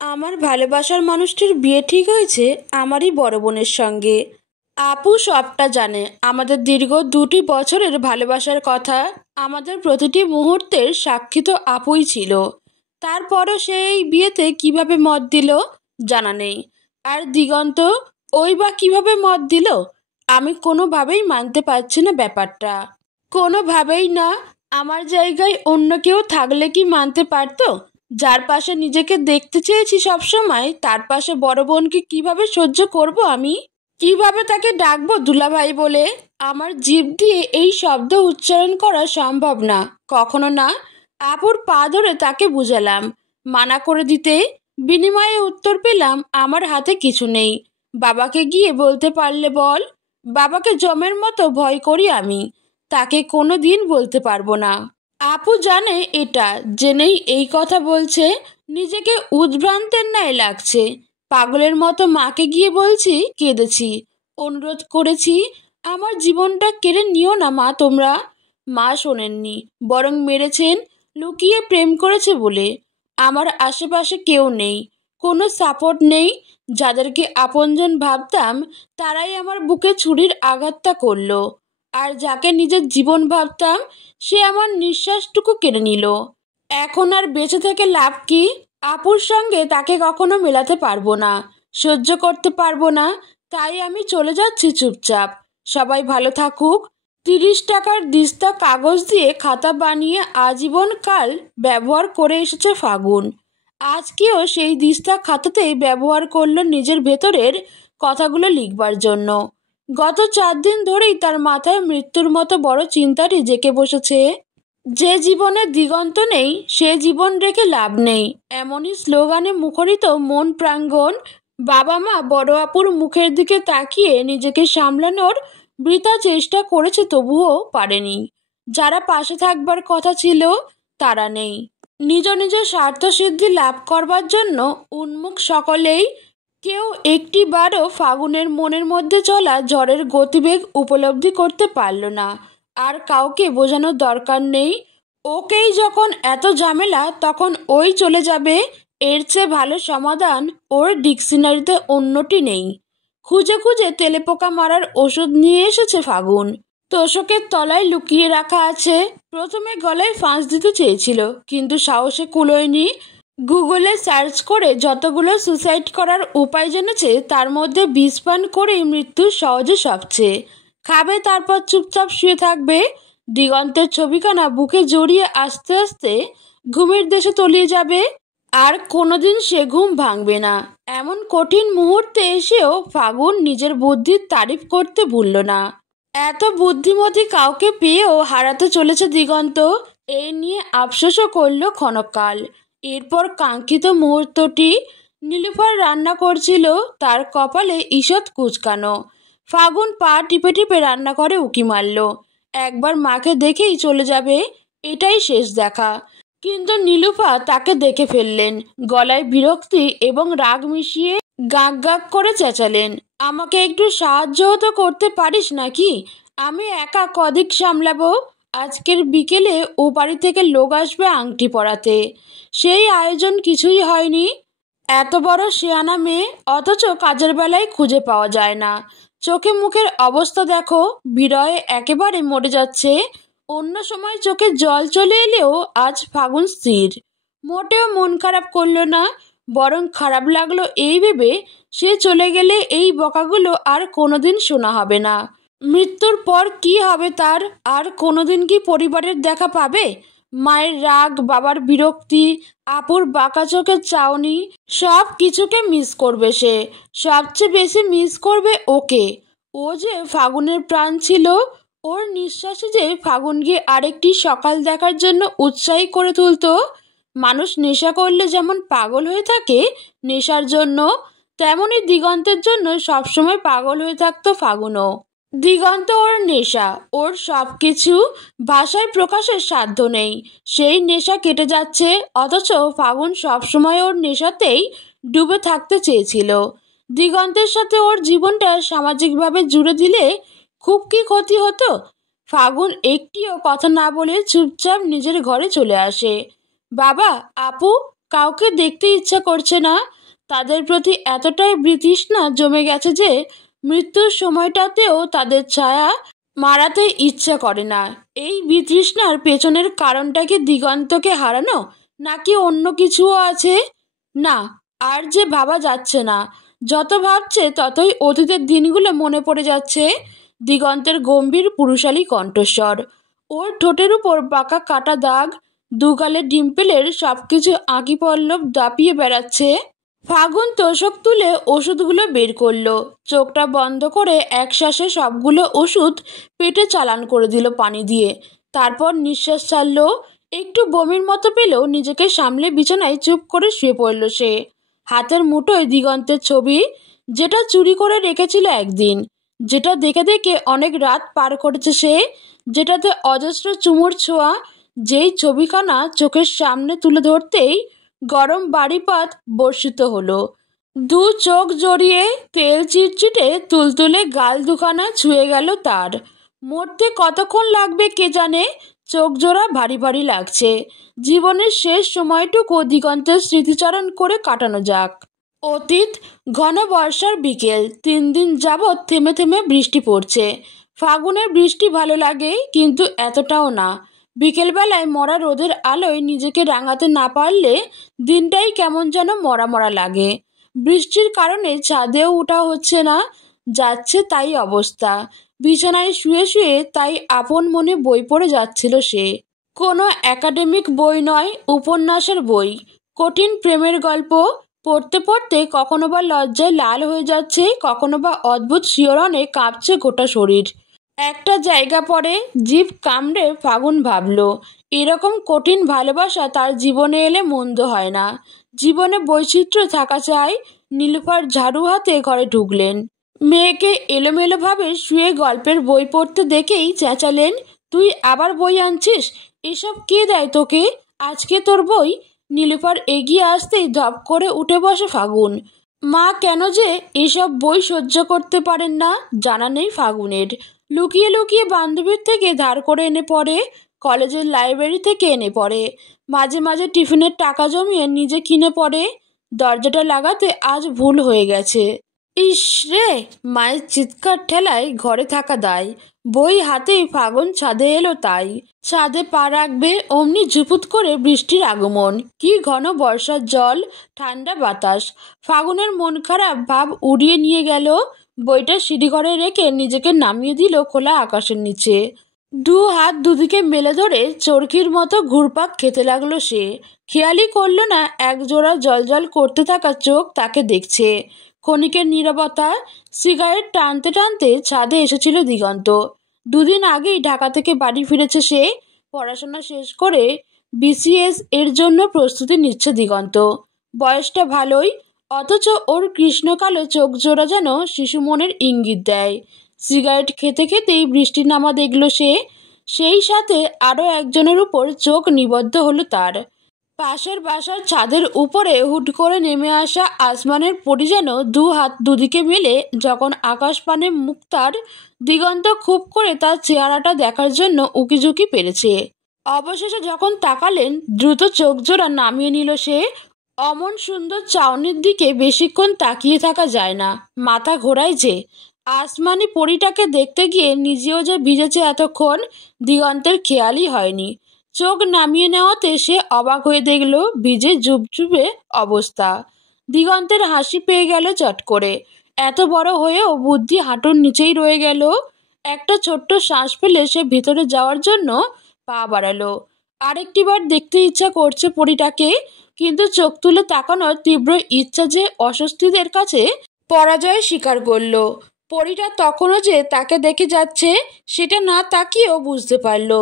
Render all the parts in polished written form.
আমার ভালোবাসার মানুষটির বিয়ে ঠিক হয়েছে আমারই বড় বোনের সঙ্গে। আপু সবটা জানে, আমাদের দীর্ঘ 2টি বছরের ভালোবাসার কথা। আমাদের প্রতিটি মুহূর্তের সাক্ষী তো আপুই ছিল। তারপরও সে এই বিয়েতে কিভাবে মত দিল জানা নেই। আর দিগন্ত, ওই বা কিভাবে মত দিল? আমি কোনোভাবেই মানতে পারছি না ব্যাপারটা, কোনোভাবেই না। আমার জায়গায় অন্য কেউ থাকলে কি মানতে পারতো? যার পাশে নিজেকে দেখতে চেয়েছি সবসময়, তার পাশে বড় বোনকে কিভাবে সহ্য করব আমি? কিভাবে তাকে ডাকবো দুলাভাই বলে? আমার জিভ দিয়ে এই শব্দ উচ্চারণ করা সম্ভব না, কখনো না। আপুর পা ধরে তাকে বুঝালাম, মানা করে দিতে। বিনিময়ে উত্তর পেলাম, আমার হাতে কিছু নেই। বাবাকে গিয়ে বলতে পারলে বল। বাবাকে জমের মতো ভয় করি আমি, তাকে কোনো দিন বলতে পারবো না। আপু জানে এটা, জেনেই এই কথা বলছে। নিজেকে উদ্ভ্রান্তের ন্যায় লাগছে। পাগলের মতো মাকে গিয়ে বলছি, কেঁদেছি, অনুরোধ করেছি, আমার জীবনটা কেড়ে নিও না মা তোমরা। মা শোনেননি, বরং মেরেছেন, লুকিয়ে প্রেম করেছে বলে। আমার আশেপাশে কেউ নেই, কোনো সাপোর্ট নেই। যাদেরকে আপনজন ভাবতাম, তারাই আমার বুকে ছুরির আঘাতটা করলো। আর যাকে নিজের জীবন ভাবতাম, সে আমার নিঃশ্বাসটুকু কেড়ে নিল। এখন আর বেঁচে থেকে লাভ কি? আপুর সঙ্গে তাকে কখনো মেলাতে পারবো না, সহ্য করতে পারবো না। তাই আমি চলে যাচ্ছি চুপচাপ। সবাই ভালো থাকুক। 30 টাকার দিস্তা কাগজ দিয়ে খাতা বানিয়ে আজীবন কাল ব্যবহার করে এসেছে ফাগুন। আজকেও সেই দিস্তা খাতাতেই ব্যবহার করলো নিজের ভেতরের কথাগুলো লিখবার জন্য। গত 4 দিন ধরেই তার মাথায় মৃত্যুর মতো বড় চিন্তাটি জেঁকে বসেছে। যে জীবনে দিগন্ত নেই, সে জীবন রেখে লাভ নেই, এমনই স্লোগানে মুখরিত মন প্রাঙ্গণ। বাবা মা বড় আপুর মুখের দিকে তাকিয়ে নিজেকে সামলানোর বৃথা চেষ্টা করেছে, তবুও পারেনি। যারা পাশে থাকবার কথা ছিল, তারা নেই। নিজ নিজ স্বার্থসিদ্ধি লাভ করবার জন্য উন্মুখ সকলেই। কেউ একটিবারও ফাগুনের মনের মধ্যে চলা ঝড়ের গতিবেগ উপলব্ধি করতে পারল না। আর কাউকে বোঝানোর দরকার নেই। ওকেই যখন এত ঝামেলা, তখন ওই চলে যাবে। এর চেয়ে ভালো সমাধান ওর ডিকশনারিতে অন্যটি নেই। খুঁজে খুঁজে তেলেপোকা মারার ওষুধ নিয়ে এসেছে ফাগুন। তোষকের তলায় লুকিয়ে রাখা আছে। প্রথমে গলায় ফাঁস দিতে চেয়েছিল, কিন্তু সাহসে কুলোয়নি। গুগলে সার্চ করে যতগুলো সুসাইড করার উপায় জেনেছে, তার মধ্যে বিষ পান করেই মৃত্যু সহজে সবচেয়ে। খাবে, তারপর চুপচাপ শুয়ে থাকবে। দিগন্তের ছবিখানা বুকে জড়িয়ে আস্তে আস্তে ঘুমের দেশে তলিয়ে যাবে। আর কোনোদিন সে ঘুম ভাঙবে না। এমন কঠিন মুহূর্তে এসেও ফাগুন নিজের বুদ্ধির তারিফ করতে ভুলল না। এত বুদ্ধিমতী কাউকে পেয়েও হারাতে চলেছে দিগন্ত, এই নিয়ে আফসোসও করল ক্ষণকাল। এরপর কাঙ্ক্ষিত মুহূর্তটি। নীলুফার রান্না করছিল, তার কপালে ঈষৎ কুঁচকানো। ফাগুন পা টিপে টিপে রান্নাঘরে উঁকি মারল। একবার মাকে দেখেই চলে যাবে, এটাই শেষ দেখা। কিন্তু নীলুফা তাকে দেখে ফেললেন। গলায় বিরক্তি এবং রাগ মিশিয়ে গাঁক গাঁক করে চেঁচালেন, আমাকে একটু সাহায্য তো করতে পারিস নাকি? আমি একা কদিক সামলাবো। আজকের বিকেলে ও বাড়ি থেকে লোক আসবে আংটি পরাতে। সেই আয়োজন কিছুই হয়নি। এত বড় শেয়ানা মেয়ে, অথচ কাজের বেলায় খুঁজে পাওয়া যায় না। চোখে মুখের অবস্থা দেখো, বিরয়ে একেবারে মরে যাচ্ছে। অন্য সময় চোখে জল চলে এলেও আজ ফাগুন স্থির। মোটেও মন খারাপ করলো না, বরং খারাপ লাগলো এই ভেবে, সে চলে গেলে এই বকাগুলো আর কোনোদিন শোনা হবে না। মৃত্যুর পর কি হবে তার? আর কোনোদিন কি পরিবারের দেখা পাবে? মায়ের রাগ, বাবার বিরক্তি, আপুর বাঁকা চোখের চাউনি, সব কিছুকে মিস করবে সে। সবচেয়ে বেশি মিস করবে ওকে। ও যে ফাগুনের প্রাণ ছিল। ওর নিঃশ্বাসে যে ফাগুনকে আরেকটি সকাল দেখার জন্য উৎসাহী করে তুলতো। মানুষ নেশা করলে যেমন পাগল হয়ে থাকে নেশার জন্য, তেমনই দিগন্তের জন্য সবসময় পাগল হয়ে থাকতো ফাগুনও। দিগন্ত ওর নেশা, ওর সব কিছু। ভাষায় প্রকাশের সাধ্য নেই। সেই নেশা কেটে যাচ্ছে, অথচ ফাগুন সবসময় ওর নেশাতেই ডুবে থাকতে চেয়েছিল। দিগন্তের সাথে ওর জীবনটা সামাজিকভাবে জুড়ে দিলে খুব কি ক্ষতি হতো? ফাগুন একটিও কথা না বলে চুপচাপ নিজের ঘরে চলে আসে। বাবা, আপু, কাউকে দেখতে ইচ্ছা করছে না। তাদের প্রতি এতটাই বিতৃষ্ণা জমে গেছে যে মৃত্যুর সময়টাতেও তাদের ছায়া মারাতে ইচ্ছা করে না। এই বিতৃষ্ণার পেছনের কারণটা কি দিগন্তকে হারানো, নাকি অন্য কিছুও আছে? না, আর যে ভাবা যাচ্ছে না। যত ভাবছে ততই অতীতের দিনগুলো মনে পড়ে যাচ্ছে। দিগন্তের গম্ভীর পুরুষালী কণ্ঠস্বর, ওর ঠোঁটের উপর বাঁকা কাটা দাগ, দুগালে ডিম্পেলের সবকিছু আঁকি পল্লব দাপিয়ে বেড়াচ্ছে। ফাগুন তোষক তুলে ওষুধগুলো বের করলো, চোখটা বন্ধ করে একশ্বাসে সবগুলো ওষুধ পেটে চালান করে দিল পানি দিয়ে। তারপর নিঃশ্বাস ছাড়লো। একটু বমির মতো পেলেও নিজেকে সামলে বিছানায় চুপ করে শুয়ে পড়ল সে। হাতের মুঠোয় দিগন্তের ছবি, যেটা চুরি করে রেখেছিল একদিন, যেটা দেখে দেখে অনেক রাত পার করেছে সে, যেটাতে অজস্র চুমুর ছোঁয়া। যেই ছবিখানা চোখের সামনে তুলে ধরতেই গরম বাড়িপাত বর্ষিত হলো। দু চোখ জড়িয়ে তেল চিটচিটে তুলতুলে গাল দুখানা ছুঁয়ে গেল তার। মরতে কতক্ষণ লাগবে কে জানে, চোখ জোড়া ভারী ভারী লাগছে। জীবনের শেষ সময়টুকু দিগন্তের স্মৃতিচারণ করে কাটানো যাক। অতীত, ঘন বর্ষার বিকেল, 3 দিন যাবৎ থেমে থেমে বৃষ্টি পড়ছে। ফাগুনের বৃষ্টি ভালো লাগে, কিন্তু এতটাও না। বিকেলবেলায় মরা রোদের আলোয় নিজেকে রাঙাতে না পারলে দিনটাই কেমন যেন মরা মরা লাগে। বৃষ্টির কারণে ছাদেও ওঠা হচ্ছে না, যাচ্ছে তাই অবস্থা। বিছানায় শুয়ে শুয়ে তাই আপন মনে বই পড়ে যাচ্ছিল সে। কোনো একাডেমিক বই নয়, উপন্যাসের বই। কঠিন প্রেমের গল্প। পড়তে পড়তে কখনো বা লজ্জায় লাল হয়ে যাচ্ছে, কখনো বা অদ্ভুত শিহরণে কাঁপছে গোটা শরীর। একটা জায়গা পরে জিভ কামড়ে ফাগুন ভাবল, এরকম কঠিন ভালোবাসা তার জীবনে এলে মন্দ হয় না। জীবনে বৈচিত্র্য থাকা চাই। নীলুফার ঝাড়ু হাতে ঘরে ঢুকলেন। মেয়েকে এলোমেলোভাবে শুয়ে গল্পের বই পড়তে দেখেই চেঁচালেন, তুই আবার বই আনছিস? এসব কে দেয় তোকে? আজকে তোর বই? নীলুফার এগিয়ে আসতেই ধপ করে উঠে বসে ফাগুন। মা কেন যে এসব বই সহ্য করতে পারেন না জানা নেই ফাগুনের। লুকিয়ে লুকিয়ে বান্ধবীর থেকে ধার করে এনে পড়ে, কলেজের লাইব্রেরি থেকে এনে পড়ে, মাঝে মাঝে টিফিনের টাকা জমিয়ে নিজে কিনে পড়ে। দরজাটা লাগাতে আজ ভুল হয়ে গেছে। ইস রে! মায়ের চিৎকার ঠেলায় ঘরে থাকা দায়। বই হাতেই ফাগুন ছাদে এলো তাই। ছাদে পা রাখবে অমনি ঝুপুত করে বৃষ্টির আগমন। কি ঘন বর্ষার জল, ঠান্ডা বাতাস। ফাগুনের মন খারাপ ভাব উড়িয়ে নিয়ে গেল। বইটা সিঁড়িঘরে রেখে নিজেকে নামিয়ে দিল খোলা আকাশের নিচে। দু হাত দুদিকে মেলে ধরে চরকির মতো ঘুরপাক খেতে লাগলো সে। খেয়ালই করল না একজোড়া জলজল করতে থাকা চোখ তাকে দেখছে। ক্ষণিকের নীরবতা। সিগারেট টানতে টানতে ছাদে এসেছিল দিগন্ত। 2 দিন আগেই ঢাকা থেকে বাড়ি ফিরেছে সে। পড়াশোনা শেষ করে বিসিএস এর জন্য প্রস্তুতি নিচ্ছে দিগন্ত। বয়সটা ভালোই, অথচ ওর কৃষ্ণকালো চোখ জোড়া যেন শিশু মনের ইঙ্গিত দেয়। সিগারেট খেতে খেতেই বৃষ্টির নামা দেখল সে। সেই সাথে আরও একজনের উপর চোখ নিবদ্ধ হলো তার। পাশের বাসার ছাদের উপরে হুট করে নেমে আসা আসমানের পরি যেন 2 হাত দুদিকে মেলে যখন আকাশ পানে মুখ তার, দিগন্ত খুব করে তার চেহারাটা দেখার জন্য উকিঝুঁকি পেরেছে। অবশেষে যখন তাকালেন, দ্রুত চোখ জোড়া নামিয়ে নিল সে। অমন সুন্দর চাউনির দিকে বেশিক্ষণ তাকিয়ে থাকা যায় না, মাথা ঘোরায় যে। আসমানি পরিটাকে দেখতে গিয়ে নিজেও যে ভিজেছে এতক্ষণ দিগন্তের খেয়ালই হয়নি। চোখ নামিয়ে নেওয়াতে সে অবাক হয়ে দেখল ভিজে জুবজুবে অবস্থা। দিগন্তের হাসি পেয়ে গেল চট করে। এত বড় হয়েও বুদ্ধি হাঁটুর নিচেই রয়ে গেল। একটা ছোট্ট শ্বাস ফেলে সে ভিতরে যাওয়ার জন্য পা বাড়ালো। আরেকটিবার দেখতে ইচ্ছা করছে পরিটাকে, কিন্তু চোখ তুলে তাকানোর তীব্র ইচ্ছা যে অস্বস্তিদের কাছে পরাজয় স্বীকার করল। পরিটা তখনও যে তাকে দেখে যাচ্ছে সেটা না তাকিয়েও বুঝতে পারল।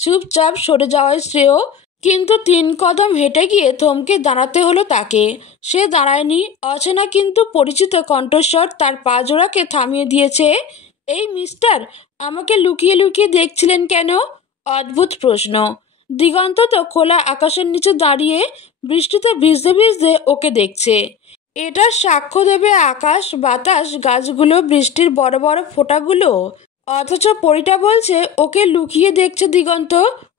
চুপচাপ সরে যাওয়াই শ্রেয়। কিন্তু 3 কদম হেঁটে গিয়ে থমকে দাঁড়াতে হলো তাকে। সে দাঁড়ায়নি। অচেনা কিন্তু পরিচিত কণ্ঠস্বর তার পা জোড়াকে থামিয়ে দিয়েছে। এই মিস্টার, আমাকে লুকিয়ে লুকিয়ে দেখছিলেন কেন? অদ্ভুত প্রশ্ন। দিগন্ত তো খোলা আকাশের নিচে দাঁড়িয়ে বৃষ্টিতে ভিজতে ভিজতে ওকে দেখছে। এটা সাক্ষ্য দেবে আকাশ, বাতাস, গাছগুলো, বৃষ্টির বড় বড় ফোঁটাগুলো। অথচ পরিটা বলছে ওকে লুকিয়ে দেখছে দিগন্ত।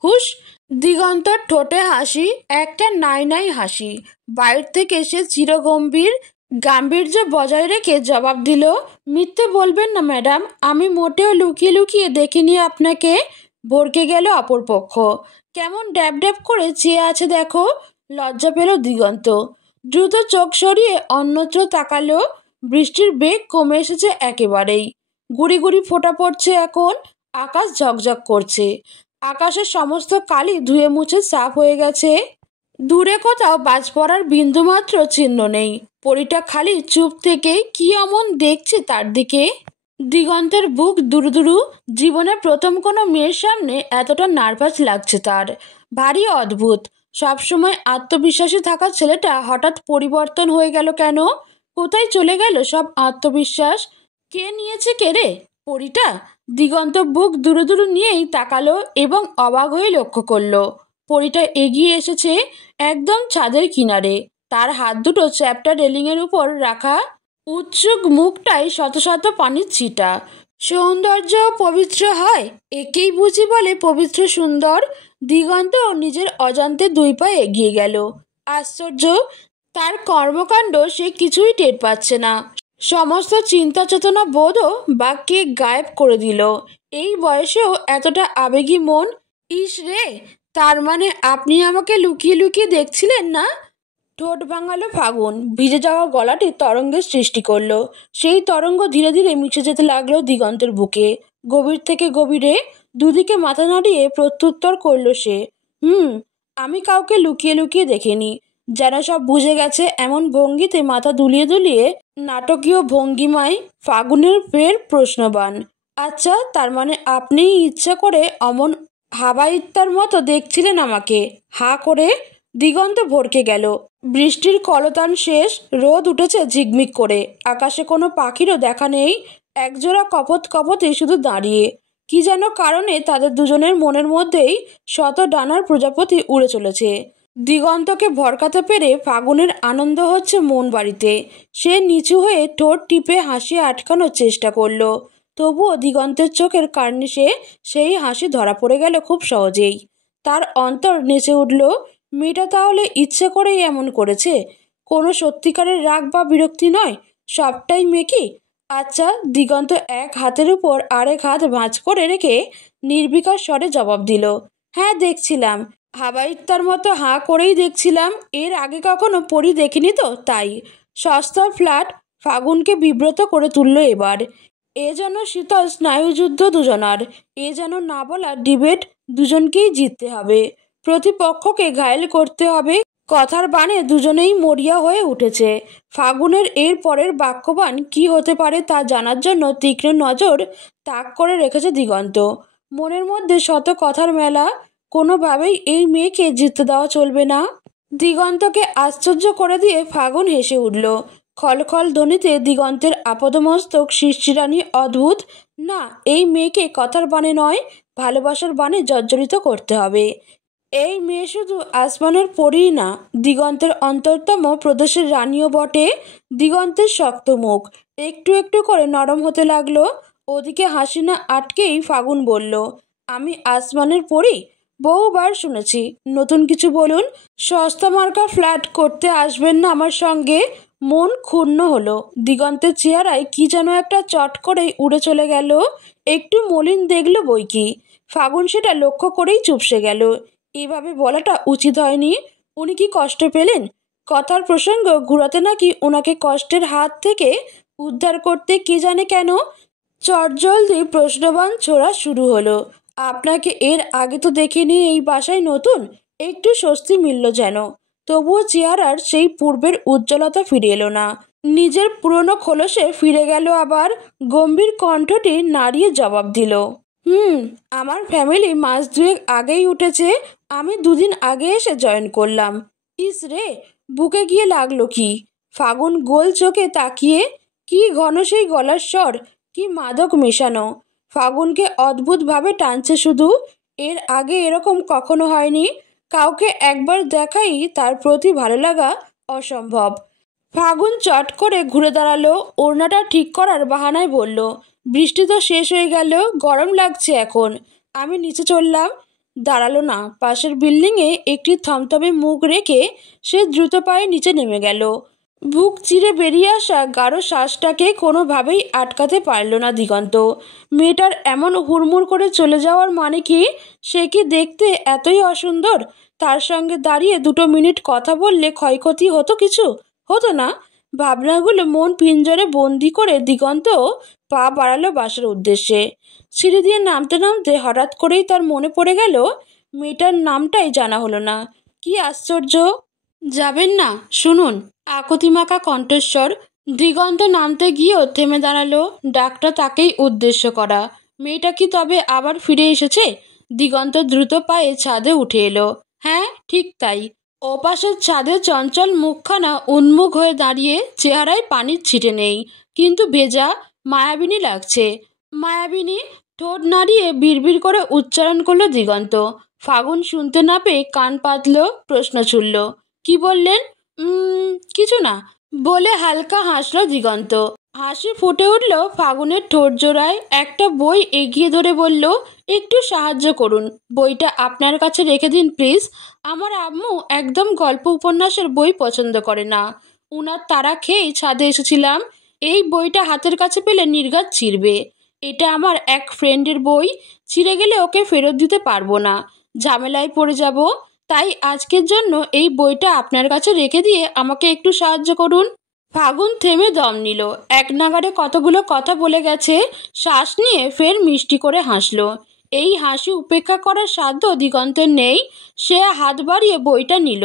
হুশ! দিগন্তর ঠোঁটে হাসি, একটা নাই নাই হাসি। বাইরে থেকে সে চিরগম্ভীর গাম্ভীর্য বজায় রেখে জবাব দিল, মিথ্যে বলবেন না ম্যাডাম, আমি মোটেও লুকিয়ে লুকিয়ে দেখিনি আপনাকে। ভড়কে গেল অপরপক্ষ। কেমন ড্যাব ড্যাব করে চেয়ে আছে দেখো। লজ্জা পেল দিগন্ত। দ্রুত চোখ সরিয়ে অন্যত্র তাকালো। বৃষ্টির বেগ কমে এসেছে একেবারেই। গুড়ি গুড়ি ফোঁটা পড়ছে এখন। আকাশ ঝকঝক করছে। আকাশের সমস্ত কালি ধুয়ে মুছে সাফ হয়ে গেছে। দূরে কোথাও বাজ পড়ার বিন্দুমাত্র চিহ্ন নেই। পরীটা খালি চুপ থেকে কি অমন দেখছে তার দিকে। দিগন্তের বুক দুরুদুরু। জীবনে প্রথম কোনো মেয়ের সামনে এতটা নার্ভাস লাগছে তার। ভারী অদ্ভুত। সবসময় আত্মবিশ্বাসী থাকা ছেলেটা হঠাৎ পরিবর্তন হয়ে গেল কেন? কোথায় চলে গেল সব আত্মবিশ্বাস? কে নিয়েছে কেড়ে? পরীটা? দিগন্ত বুক দুরুদুরু নিয়েই তাকালো এবং অবাক হয়ে লক্ষ্য করলো পরীটা এগিয়ে এসেছে একদম ছাদের কিনারে। তার হাত দুটো চ্যাপ্টা রেলিংয়ের উপর রাখা। উৎসুক মুখটাই শত শত পানির ছিটা। সৌন্দর্য পবিত্র হয়, একেই বুঝি বলে পবিত্র সুন্দর। দিগন্ত নিজের অজান্তে 2 পা এগিয়ে গেল। আশ্চর্য, তার কর্মকাণ্ড সে কিছুই টের পাচ্ছে না। সমস্ত চিন্তা চেতনা বোধও বাক্যে গায়েব করে দিল। এই বয়সেও এতটা আবেগী মন! ইস রে, তার মানে আপনি আমাকে লুকিয়ে লুকিয়ে দেখছিলেন না? ঠোঁট ভাঙালো ফাগুন। ভিজে যাওয়া গলাটি তরঙ্গের সৃষ্টি করলো। সেই তরঙ্গ ধীরে ধীরে মিশে যেতে লাগলো দিগন্তের বুকে। গভীর থেকে গভীরে। দুদিকে মাথা নাড়িয়ে প্রত্যুত্তর করলো সে, আমি কাউকে লুকিয়ে লুকিয়ে দেখিনি। যেন সব বুঝে গেছে এমন ভঙ্গিতে মাথা দুলিয়ে দুলিয়ে নাটকীয় ভঙ্গিমায় ফাগুনের ফের প্রশ্নবান। আচ্ছা, তার মানে আপনিই ইচ্ছা করে অমন হাবাইত্তার মতো দেখছিলেন আমাকে? হাঁ করে। দিগন্ত ভরকে গেল। বৃষ্টির কলতান শেষ। রোদ উঠেছে ঝিকমিক করে। আকাশে কোনো পাখিরও দেখা নেই। একজোড়া কপত কপতে শুধু দাঁড়িয়ে। কি যেন কারণে তাদের দুজনের মনের মধ্যেই শত ডানার প্রজাপতি উড়ে চলেছে। দিগন্তকে ভরকাতে পেরে ফাগুনের আনন্দ হচ্ছে মন বাড়িতে। সে নিচু হয়ে ঠোঁট টিপে হাসি আটকানোর চেষ্টা করলো। তবুও দিগন্তের চোখের কার্নিশে সেই হাসি ধরা পড়ে গেল খুব সহজেই। তার অন্তর নেচে উঠল। মেয়েটা তাহলে ইচ্ছে করেই এমন করেছে। কোনো সত্যিকারের রাগ বা বিরক্তি নয়, সবটাই মেকি। আচ্ছা। দিগন্ত এক হাতের উপর আরেক হাত ভাঁজ করে রেখে নির্বিকার স্বরে জবাব দিল, হ্যাঁ দেখছিলাম। হাবাইত্তার মতো হাঁ করেই দেখছিলাম। এর আগে কখনো পরি দেখিনি তো, তাই। সস্তা ফ্ল্যাট ফাগুনকে বিব্রত করে তুলল এবার। এ যেন শীতল স্নায়ুযুদ্ধ দুজনার। এ যেন না বলা ডিবেট। দুজনকেই জিততে হবে। প্রতিপক্ষকে ঘায়েল করতে হবে। কথার বাণে দুজনেই মরিয়া হয়ে উঠেছে। ফাগুনের এর পরের বাক্যবান কি হতে পারে তা জানার জন্য তীক্ষ্ণ নজর তাক করে রেখেছে দিগন্ত। মনের মধ্যে শত কথার মেলা। কোনোভাবেই এই মেয়েকে জিততে দেওয়া চলবে না। দিগন্তকে আশ্চর্য করে দিয়ে ফাগুন হেসে উঠল। খলখল ধ্বনিতে দিগন্তের আপদমস্তক শিরশিরানি অদ্ভুত। না, এই মেয়েকে কথার বাণে নয়, ভালোবাসার বাণে জর্জরিত করতে হবে। এই মেয়ে শুধু আসমানের পরীই না, দিগন্তের অন্তরতম প্রদেশের রানীও বটে। দিগন্তের শক্ত মুখ একটু একটু করে নরম হতে লাগলো। ওদিকে হাসি না আটকেই ফাগুন বলল, আমি আসমানের পরী? বহুবার শুনেছি, নতুন কিছু বলুন। সস্তা মার্কা ফ্ল্যাট করতে আসবেন না আমার সঙ্গে? মন ক্ষুণ্ণ হলো। দিগন্তের চেহারায় কি যেন একটা চট করেই উড়ে চলে গেল। একটু মলিন দেখল বই কি। ফাগুন সেটা লক্ষ্য করেই চুপসে গেল। এভাবে বলাটা উচিত হয়নি। উনি কি কষ্ট পেলেন? কথার প্রসঙ্গ ঘুরাতে নাকি ওনাকে কষ্টের হাত থেকে উদ্ধার করতে কে জানে কেন চটজলদি প্রশ্নবাণ ছোড়া শুরু হলো। আপনাকে এর আগে তো দেখিনি এই বাসায়, নতুন? একটু স্বস্তি মিলল যেন। তবুও চেহারার সেই পূর্বের উজ্জ্বলতা ফিরে এলো না। নিজের পুরনো খোলসে ফিরে গেল আবার। গম্ভীর কণ্ঠটি নাড়িয়ে জবাব দিল, আমার ফ্যামিলি মাস 2 আগেই উঠেছে। আমি 2 দিন আগে এসে জয়েন করলাম। ইস রে, বুকে গিয়ে লাগলো কি? ফাগুন গোল চোখে তাকিয়ে। কি ঘন সেই গলার স্বর, কি মাদক মেশানো। ফাগুনকে অদ্ভুতভাবে টানছে শুধু। এর আগে এরকম কখনো হয়নি। কাউকে একবার দেখাই তার প্রতি ভালো লাগা অসম্ভব। ফাগুন চট করে ঘুরে দাঁড়ালো। ওড়নাটা ঠিক করার বাহানায় বলল, বৃষ্টি তো শেষ হয়ে গেল, গরম লাগছে এখন। আমি নিচে চললাম। দাঁড়ালো না। পাশের বিল্ডিংয়ে একটি থমথমে মুখ রেখে সে দ্রুত পায়ে নিচে নেমে গেল। বুক চিরে বেরিয়ে আসা গাঢ় শ্বাসটাকে কোনোভাবেই আটকাতে পারল না দিগন্ত। মেয়েটার এমন হুড়মুড় করে চলে যাওয়ার মানে কি? সে কি দেখতে এতই অসুন্দর? তার সঙ্গে দাঁড়িয়ে 2 মিনিট কথা বললে ক্ষয়ক্ষতি হতো কিছু? হতো না। ভাবনাগুলো মন পিঞ্জরে বন্দি করে দিগন্ত পা বাড়ালো বাসার উদ্দেশ্যে। সিঁড়ি দিয়ে নামতে নামতে হঠাৎ করেই তার মনে পড়ে গেল মেয়েটার নামটাই জানা হলো না। কি আশ্চর্য! যাবেন না? শুনুন। আকুতিমাখা কণ্ঠস্বর। দিগন্ত নামতে গিয়েও থেমে দাঁড়ালো। ডাকটা তাকেই উদ্দেশ্য করা। মেয়েটা কি তবে আবার ফিরে এসেছে? দিগন্ত দ্রুত পায়ে ছাদে উঠে এলো। হ্যাঁ, ঠিক তাই। ওপাশের ছাদে চঞ্চল মুখখানা উন্মুখ হয়ে দাঁড়িয়ে, চেহারায় পানির ছিটে নেই, কিন্তু ভেজা, মায়াবিনী লাগছে। মায়াবিনী? ঠোঁট নাড়িয়ে বিড়বিড় করে উচ্চারণ করলো দিগন্ত। ফাগুন শুনতে না পেয়ে কান পাতল, প্রশ্ন ছুড়ল। কি বললেন? কিছু না বলে হালকা হাসলো দিগন্ত। হাসি ফুটে উঠল ফাগুনের ঠোঁট জোড়ায়। একটা বই এগিয়ে ধরে বলল, একটু সাহায্য করুন, বইটা আপনার কাছে রেখে দিন প্লিজ। আমার আম্মু একদম গল্প উপন্যাসের বই পছন্দ করে না। উনার তাড়া খেয়েই ছাদে এসেছিলাম। এই বইটা হাতের কাছে পেলে নির্ঘাত ছিঁড়বে। এটা আমার এক ফ্রেন্ডের বই। ছিঁড়ে গেলে ওকে ফেরত দিতে পারবো না, ঝামেলায় পড়ে যাব। তাই আজকের জন্য এই বইটা আপনার কাছে রেখে দিয়ে আমাকে একটু সাহায্য করুন। ফাগুন থেমে দম নিল। এক নাগাড়ে কতগুলো কথা বলে গেছে। শ্বাস নিয়ে ফের মিষ্টি করে হাসলো। এই হাসি উপেক্ষা করার সাধ্য দিগন্তের নেই। সে হাত বাড়িয়ে বইটা নিল।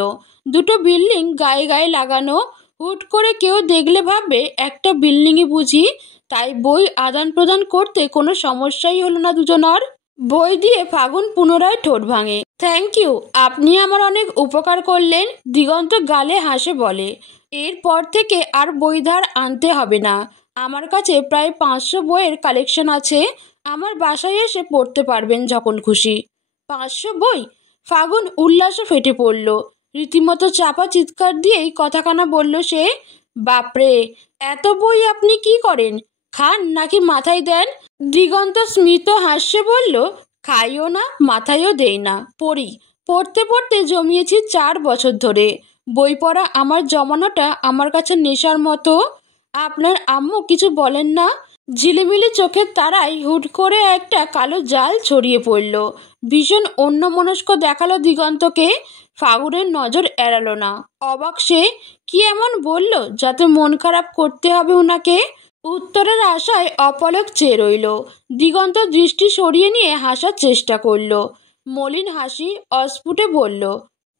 2 বিল্ডিং গায়ে গায়ে লাগানো। হুট করে কেউ দেখলে ভাববে একটা বিল্ডিংই বুঝি। তাই বই আদান প্রদান করতে কোনো সমস্যাই হলো না দুজনার। বই দিয়ে ফাগুন পুনরায় ঠোঁট ভাঙে। থ্যাংক ইউ, আপনি আমার অনেক উপকার করলেন। দিগন্ত গালে হাসে বলে, এরপর থেকে আর বই ধার আনতে হবে না। আমার কাছে প্রায় 500 বইয়ের কালেকশন আছে। আমার বাসায় এসে পড়তে পারবেন যখন খুশি। 500 বই? ফাগুন উল্লাসে ফেটে পড়ল। রীতিমতো চাপা চিৎকার দিয়েই কথাখানা বলল সে। বাপরে, এত বই আপনি কি করেন? খান নাকি মাথায় দেন? দিগন্ত স্মিত হাস্যে বলল, খাইও না, মাথায়ও দেই না, পড়ি। পড়তে পড়তে জমিয়েছি 4 বছর ধরে। বই পড়া আমার জমানোটা আমার কাছে নেশার মতো। আপনার আম্মু কিছু বলেন না? ঝিলিমিলি চোখের তারায় হুট করে একটা কালো জাল ছড়িয়ে পড়ল। ভীষণ অন্যমনস্ক দেখালো দিগন্তকে। ফাগুনের নজর এড়ালো না। অবাক সে। কি এমন বলল যাতে মন খারাপ করতে হবে ওনাকে? উত্তরের আশায় অপলক চেয়ে রইল। দিগন্ত দৃষ্টি সরিয়ে নিয়ে হাসার চেষ্টা করল। মলিন হাসি, অস্ফুটে বলল,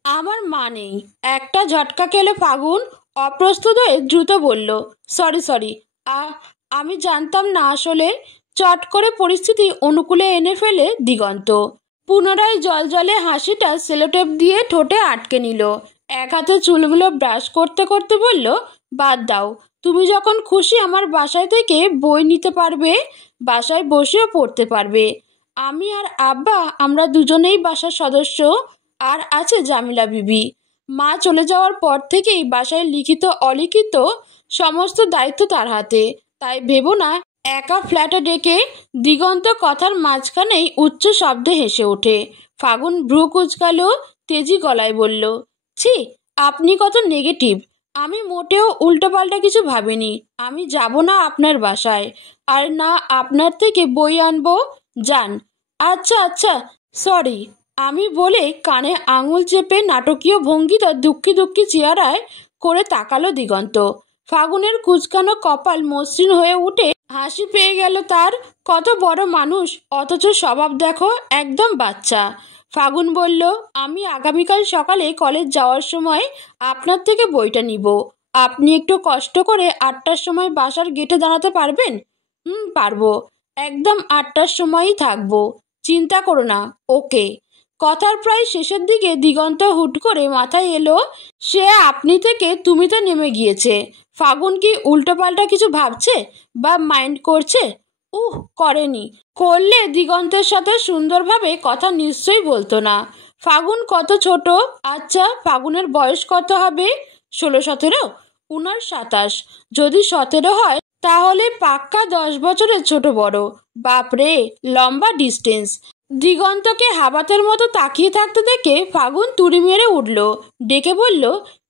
আমার মা নেই। একটা ঝটকা খেলে ফাগুন। অপ্রস্তুত হয়ে দ্রুত বলল, সরি, আমি জানতাম না আসলে। চট করে পরিস্থিতি অনুকূলে এনে ফেলে দিগন্ত। পুনরায় জলজলে হাসিটা সেলোটেপ দিয়ে ঠোঁটে আটকে নিল। এক হাতে চুলগুলো ব্রাশ করতে করতে বলল, বাদ দাও। তুমি যখন খুশি আমার বাসায় থেকে বই নিতে পারবে, বাসায় বসেও পড়তে পারবে। আমি আর আব্বা আমরা দুজনেই বাসার সদস্য। আর আছে জামিলা বিবি। মা চলে যাওয়ার পর থেকেই বাসায় লিখিত অলিখিত সমস্ত দায়িত্ব তার হাতে। তাই ভেবো না একা ফ্ল্যাটে ডেকে। দিগন্ত কথার মাঝখানেই উচ্চ শব্দে হেসে ওঠে। ফাগুন ভ্রু কুঁচকালো, তেজি গলায় বলল, ছি, আপনি কত নেগেটিভ। আমি মোটেও উল্টোপাল্টা কিছু ভাবিনি। আমি যাব না আপনার বাসায়, আর না আপনার থেকে বই আনবো। যান। আচ্ছা, সরি। আমি বলে কানে আঙুল চেপে নাটকীয় ভঙ্গিতে দুঃখী দুঃখী চেহারায় করে তাকালো দিগন্ত। ফাগুনের কুচকানো কপাল মসৃণ হয়ে উঠে হাসি পেয়ে গেল তার। কত বড় মানুষ, অথচ স্বভাব দেখো একদম বাচ্চা। ফাগুন বলল, আমি আগামীকাল সকালে কলেজ যাওয়ার সময় আপনার থেকে বইটা নিব। আপনি একটু কষ্ট করে 8টার সময় বাসার গেটে দাঁড়াতে পারবেন? পারবো। একদম 8টার সময়ই থাকবো। চিন্তা করো না। ওকে। কথার প্রায় শেষের দিকে দিগন্ত হুট করে মাথায় এলো সে আপনি থেকে তুমিতে নেমে গিয়েছে। ফাগুন কি উল্টোপাল্টা কিছু ভাবছে বা মাইন্ড করছে? করেনি। করলে দিগন্তের সাথে সুন্দরভাবে কথা নিশ্চয়ই বলতো না। ফাগুন কত ছোট? আচ্ছা, ফাগুনের বয়স কত হবে? 16-17? উনার 27। যদি 17 হয় তাহলে পাক্কা 10 বছরের ছোট বড়। বাপরে, লম্বা ডিস্টেন্স। দিগন্তকে হাবাতের মতো তাকিয়ে থাকতে দেখে ফাগুন তুড়ি মেরে উঠল, ডেকে বলল,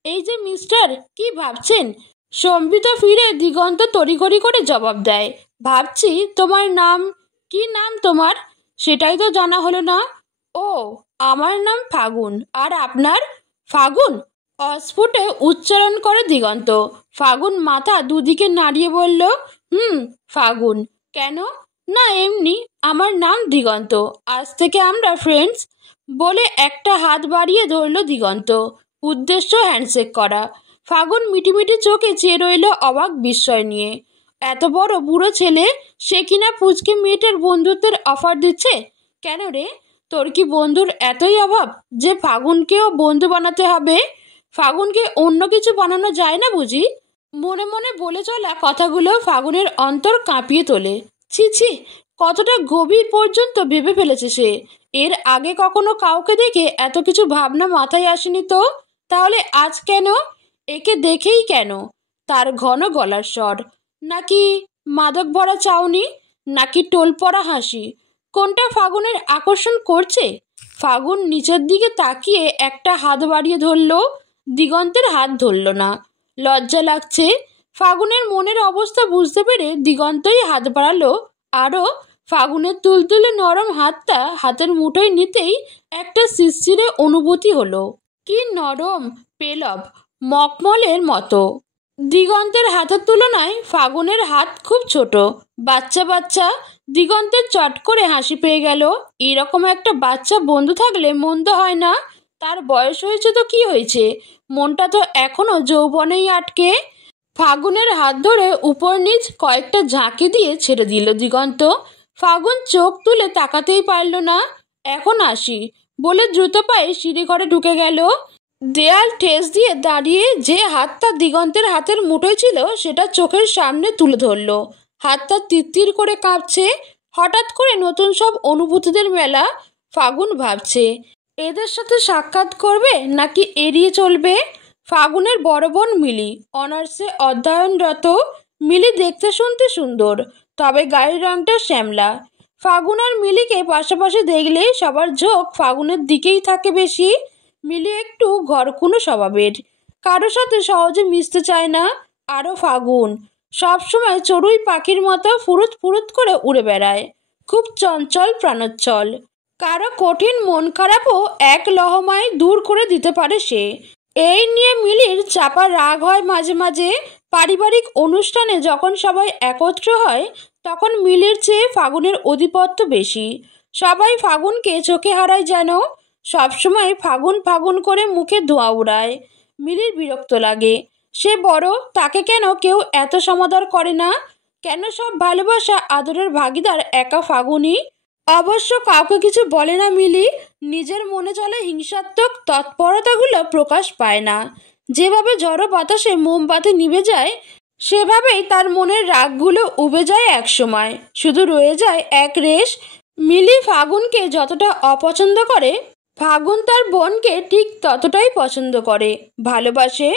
এই যে মিস্টার, কি ভাবছেন? সম্বিত ফিরে দিগন্ত তড়িঘড়ি করে জবাব দেয়, ভাবছি তোমার নাম। কি নাম তোমার? সেটাই তো জানা হলো না। ও, আমার নাম ফাগুন। আর আপনার? ফাগুন অস্ফুটে উচ্চারণ করে দিগন্ত। ফাগুন মাথা দুদিকে নাড়িয়ে বলল, ফাগুন। কেন? না, এমনি, আমার নাম দিগন্ত। আজ থেকে আমরা ফ্রেন্ডস। বলে একটা হাত বাড়িয়ে ধরল দিগন্ত, উদ্দেশ্য হ্যান্ডশেক করা। ফাগুন মিটিমিটি চোখে চেয়ে রইল অবাক বিস্ময় নিয়ে। এত বড় বুড়ো ছেলে, সে কিনা পুচকে মেয়েটার বন্ধুত্বের অফার দিচ্ছে। কেন রে, তোর কি বন্ধুর এতই অভাব যে ফাগুনকেও বন্ধু বানাতে হবে? ফাগুনকে অন্য কিছু বানানো যায় না বুঝি? মনে মনে বলে চলা কথাগুলো ফাগুনের অন্তর কাঁপিয়ে তোলে। ছি ছি, কতটা গভীর পর্যন্ত ভেবে ফেলেছে সে। এর আগে কখনো কাউকে দেখে এত কিছু ভাবনা মাথায় আসেনি তো। তাহলে আজ কেন? একে দেখেই কেন? তার ঘন গলার স্বর, নাকি মাদক ভরা চাউনি, নাকি টোল পড়া হাসি? কোনটা ফাগুনের আকর্ষণ করছে? ফাগুন নিচের দিকে তাকিয়ে একটা হাত বাড়িয়ে ধরল, দিগন্তের হাত ধরল না। লজ্জা লাগছে। ফাগুনের মনের অবস্থা বুঝতে পেরে দিগন্তই হাত বাড়ালো আরও। ফাগুনের তুলতুলে নরম হাতটা হাতের মুঠোয় নিতেই একটা শিরশিরে অনুভূতি হলো। কি নরম, পেলব, মকমলের মতো। দিগন্তের হাতের তুলনায় ফাগুনের হাত খুব ছোট, বাচ্চা বাচ্চা। দিগন্তের চট করে হাসি পেয়ে গেল। এরকম একটা বাচ্চা বন্ধু থাকলে মন্দ হয় না। তার বয়স হয়েছে তো কি হয়েছে, মনটা তো এখনো যৌবনেই আটকে। ফাগুনের হাত ধরে উপর নিচ কয়েকটা ঝাঁকি দিয়ে ছেড়ে দিল দিগন্ত। ফাগুন চোখ তুলে তাকাতেই পারল না। এখন আসি বলে দ্রুত পায়ে সিঁড়িঘরে ঢুকে গেল। দেয়াল ঠেস দিয়ে দাঁড়িয়ে যে হাতটা দিগন্তের হাতের মুঠোয় ছিল সেটা চোখের সামনে তুলে ধরল। হাতটা তিরতির করে কাঁপছে। হঠাৎ করে নতুন সব অনুভূতিদের মেলা। ফাগুন ভাবছে, এদের সাথে সাক্ষাৎ করবে নাকি এড়িয়ে চলবে। ফাগুনের বড় বোন মিলি অনার্সে অধ্যয়নরত। মিলি দেখতে শুনতে সুন্দর, তবে গায়ের রংটা শ্যামলা। ফাগুন আর মিলিকে পাশাপাশি দেখলে সবার ঝোঁক ফাগুনের দিকেই থাকে বেশি। মিলি একটু ঘরকুনো স্বভাবের, কারো সাথে সহজে মিশতে চায় না। আরও ফাগুন সবসময় চড়ুই পাখির মতো ফুরুত ফুরুত করে উড়ে বেড়ায়, খুব চঞ্চল প্রাণোচ্ছল। কারো কঠিন মন খারাপও এক লহমায় দূর করে দিতে পারে সে। এই নিয়ে মিলির চাপা রাগ হয় মাঝে মাঝে। পারিবারিক অনুষ্ঠানে যখন সবাই একত্র হয় তখন মিলির চেয়ে ফাগুনের আধিপত্য বেশি। সবাই ফাগুনকে চোখে হারায় যেন। সবসময় ফাগুন ফাগুন করে মুখে ধোঁয়া উড়ায়। মিলির বিরক্ত লাগে। সে বড়, তাকে কেন কেউ এত সমাদর করে না? কেন সব ভালোবাসা আদরের ভাগিদার একা ফাগুনই? অবশ্য কাউকে কিছু বলে না মিলি। নিজের মনে চলে হিংসাত্মক তৎপরতাগুলো প্রকাশ পায় না। যেভাবে ঝড়ো বাতাসে মোমবাতি নিভে যায় সেভাবেই তার মনের রাগগুলো উবে যায় একসময়, শুধু রয়ে যায় এক রেশ। মিলি ফাগুনকে যতটা অপছন্দ করে, ফাগুন তার বোনকে ঠিক ততটাই পছন্দ করে, ভালোবাসে।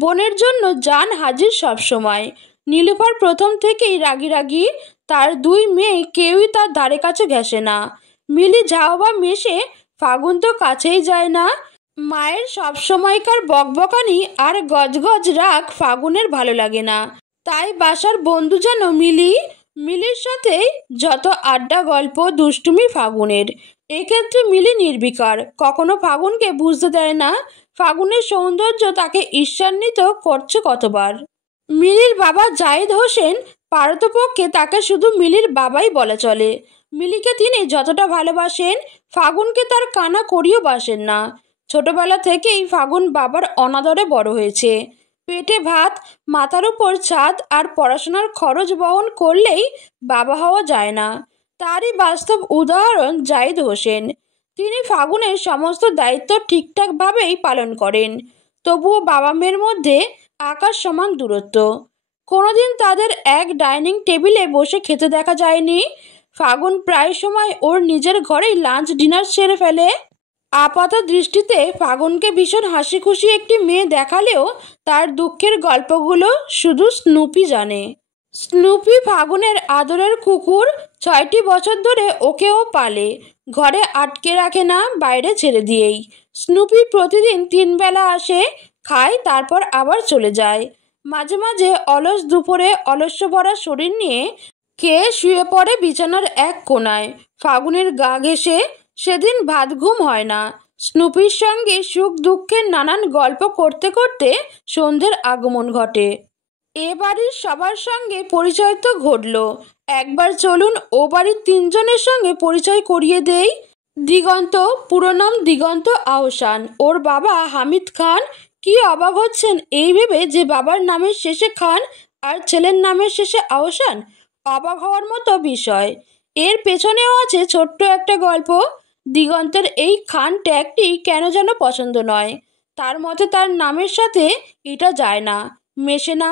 বোনের জন্য জান হাজির সবসময়। নীলুফার প্রথম থেকেই রাগি রাগি। তার দুই মেয়ে কেউই তার ধারে কাছে ঘেঁষে না। মিলি যাও বা মেশে, ফাগুন তো কাছেই যায় না। মায়ের সবসময়কার বকবকানি আর গজগজ রাগ ফাগুনের ভালো লাগে না। তাই বাসার বন্ধু যেন মিলি। মিলির সাথে যত আড্ডা গল্প দুষ্টুমি ফাগুনের। এক্ষেত্রে মিলি নির্বিকার, কখনো ফাগুনকে বুঝতে দেয় না ফাগুনের সৌন্দর্য তাকে ঈর্ষান্বিত করছে কতবার। মিলির বাবা জাহিদ হোসেন পারতপক্ষে তাকে শুধু মিলির বাবাই বলা চলে। মিলিকে তিনি যতটা ভালোবাসেন ফাগুনকে তার কানা করিও বাসেন না। ছোটবেলা থেকেই ফাগুন বাবার অনাদরে বড় হয়েছে। পেটে ভাত, মাথার উপর ছাদ আর পড়াশোনার খরচ বহন করলেই বাবা হওয়া যায় না। তারই বাস্তব উদাহরণ জাহিদ হোসেন। তিনি ফাগুনের সমস্ত দায়িত্ব ঠিকঠাকভাবেই পালন করেন। তবুও বাবা মেয়ের মধ্যে আকাশ সমান দূরত্ব। কোনোদিন তাদের এক ডাইনিং টেবিলে বসে খেতে দেখা যায়নি। ফাগুন প্রায় সময় ওর নিজের ঘরেই লাঞ্চ ডিনার সেরে ফেলে। আপাত দৃষ্টিতে ফাগুনকে ভীষণ হাসি খুশি একটি মেয়ে দেখালেও তার দুঃখের গল্পগুলো শুধু স্নুপি জানে। স্নুপি ফাগুনের আদরের কুকুর, 6টি বছর ধরে ওকেও পালে, ঘরে আটকে রাখে না, বাইরে ছেড়ে দিয়েই। স্নুপি প্রতিদিন 3 বেলা আসে, খায়, তারপর আবার চলে যায়। মাঝে মাঝে অলস দুপুরে অলস্য ভরা শরীর নিয়ে খেয়ে শুয়ে পড়ে বিছানার এক কোণায়, ফাগুনের গা ঘেঁষে। সেদিন ভাত ঘুম হয় না। স্নুপির সঙ্গে সুখ দুঃখের নানান গল্প করতে করতে সন্ধ্যের আগমন ঘটে। এ বাড়ির সবার সঙ্গে পরিচয় তো ঘটল, একবার চলুন ও বাড়ির 3 জনের সঙ্গে পরিচয় করিয়ে দেই। দিগন্ত, পুরো নাম দিগন্ত আহসান, ওর বাবা হামিদ খান। কি অবাক হচ্ছেন এই ভেবে যে বাবার নামের শেষে খান আর ছেলের নামের শেষে আহসান? অবাক হওয়ার মতো বিষয়। এর পেছনেও আছে ছোট্ট একটা গল্প। দিগন্তের এই খান ট্যাগটি কেন যেন পছন্দ নয়। তার মতে তার নামের সাথে এটা যায় না, মেশে না।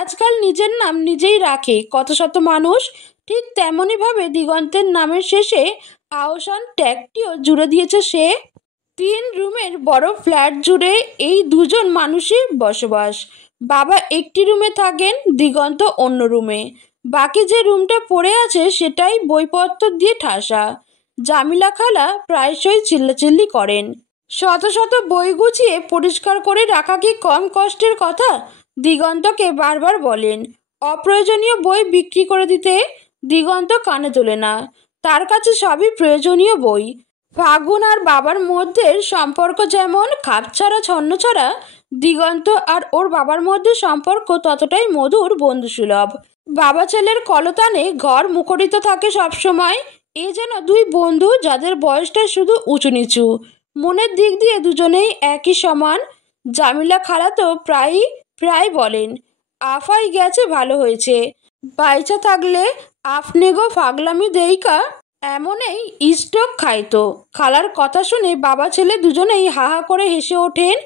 আজকাল নিজের নাম নিজেই রাখে কত শত মানুষ। ঠিক তেমনইভাবে দিগন্তের নামের শেষে আহসান ট্যাগটিও জুড়ে দিয়েছে সে। 3 রুমের বড় ফ্ল্যাট জুড়ে এই 2 জন মানুষের বসবাস। বাবা একটি রুমে থাকেন, দিগন্ত অন্য রুমে। বাকি যে রুমটা পড়ে আছে সেটাই বইপত্র দিয়ে ঠাসা। জামিলা খালা প্রায়শই চিল্লাচিল্লি করেন। শত শত বই গুছিয়ে পরিষ্কার করে রাখা কি কম কষ্টের কথা? দিগন্তকে বারবার বলেন অপ্রয়োজনীয় বই বিক্রি করে দিতে। দিগন্ত কানে তোলে না, তার কাছে সবই প্রয়োজনীয় বই। ফাগুন আর বাবার মধ্যে সম্পর্ক যেমন খাপছাড়া ছন্নছাড়া, দিগন্ত আর ওর বাবার মধ্যে সম্পর্ক ততটাই মধুর, বন্ধুসুলভ। বাবা ছেলের কলতানে ঘর মুখরিত থাকে সবসময়। এ যেন 2 বন্ধু যাদের বয়সটা শুধু উঁচু নিচু, মনের দিক দিয়ে দুজনেই একই সমান। জামিলা খালা তো প্রায় বলেন আফাই গেছে ভালো হয়েছে, বাইচা থাকলে আফনেগো ফাগলামি দেইকা এমনই স্ট্রোক খাইতো। খালার কথা শুনে বাবা ছেলে দুজনেই হাহা করে হেসে ওঠেন।